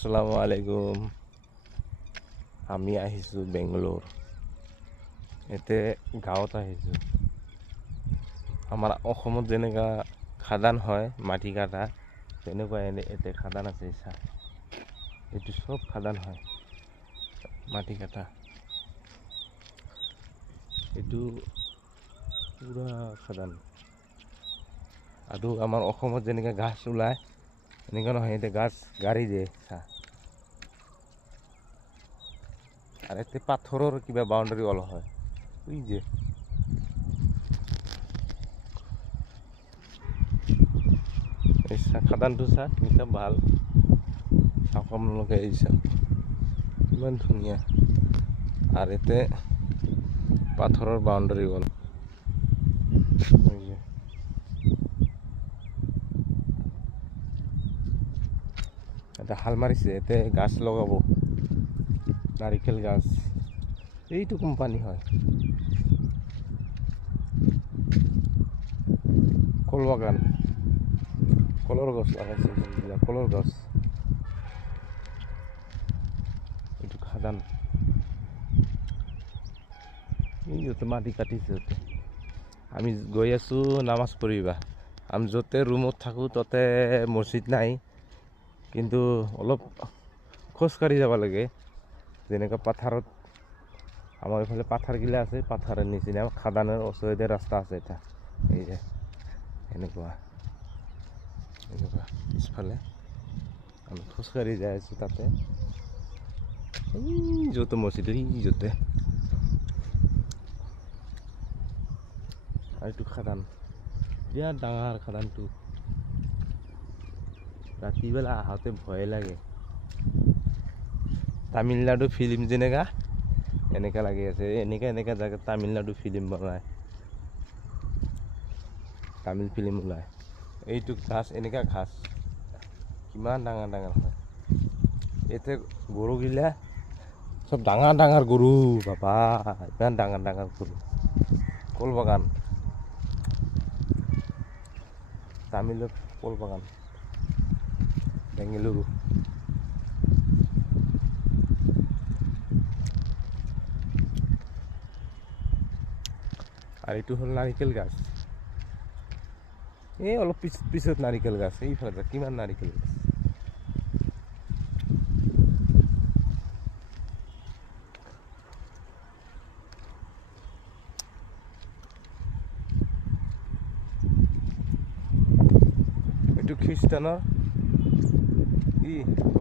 আসসালামু আলাইকুম। আমি আহিছোঁ বেংগলোৰ। এতে গাঁৱত আহিছোঁ। আমাৰ অসমত যেনেকা খাদান হয় মাটি কাটা, তেনেকুৱা এতে খাদান আছে। চা, এইটো চব খাদান হয় মাটি কাটা। এইটো পুৰা খাদান। আৰু আমাৰ অসমত যেনেকৈ গাছ ওলায় এনেকুৱা নহয়, এতে গাছ গাড়ী দিয়ে। চা, আর এতে পাথরের কিবা বাউন্ডারি ওলা হয়। ওই যে খাদানটো চা, কিমান ভাল আপোনালোকে এই চা, ইমান ধুনীয়া। আর এতে পাথরের বাউন্ডারি ওয়াল। এটা হাল মারিছে, এতে গাছ লগাবো, নারিকেল গাছ। এইটো কোম্পানি হয়, কল বাগান, কলৰ গছ লাগাইছে, কলৰ গছ। এইটো খাদান, এই য'তে মাটি কাটিছে য'তে। আমি গৈ আছোঁ নামাজ পঢ়িবা। আমি য'তে ৰুমত থাকোঁ ততে মছজিদ নাই, কিন্তু অলপ খোজকাঢ়ি যাব লাগে। যেনেকৈ পাথাৰত, আমাৰ এইফালে পাথাৰগিলা আছে, পাথাৰৰ নিচিনা খাদানৰ ওচৰতে ৰাস্তা আছে। এটা এই যে এনেকুৱা এনেকুৱা পিছফালে আমি খোজকাঢ়ি যাই আছোঁ তাতে। এই য'তে মছজিদ, এই য'তে। আৰু এইটো খাদান, বিৰাট ডাঙৰ খাদানটো। ৰাতিবেলা আহোঁতে ভয় লাগে। তামিলনাডু ফিল্ম যেনেকা এনেকা লাগি আছে। এনেকা জায়গাত তামিলনাডু ফিল্ম বনায়, তামিল ফিল্ম ওলায়। এইটো ঘাস, এনেকা ঘাস কিমান ডাঙৰ ডাঙৰ হয়। এতে গৰুগিলা চব ডাঙৰ ডাঙৰ গৰু, বাবা ইমান ডাঙৰ ডাঙৰ গৰু। কল বাগান, তামিলত কল বাগান, বেংগালুৰু। আৰ এইটো হ'ল নাৰিকেল গাছ। এই অলপ পিছত নাৰিকেল গাছ, এইফালে কিমান নাৰিকেল গাছ। এইটো খ্ৰীষ্টানৰ